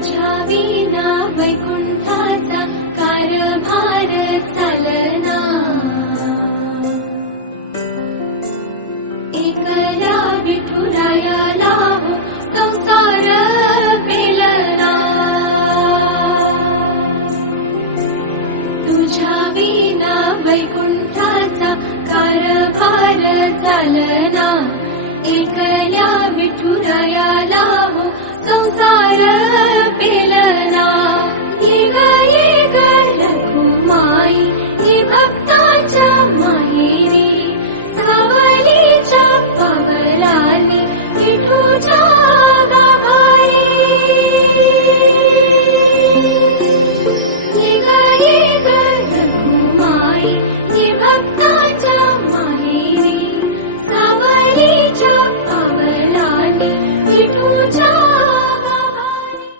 तुझ्या विना वैकुंठाचा कारभार चालना, एकल्या विठुरायाला हो संसार पेलना, तुझ्या विना वैकुंठाचा कारभार चालना, एकल्या विठुरायाला हो संसार पेलना।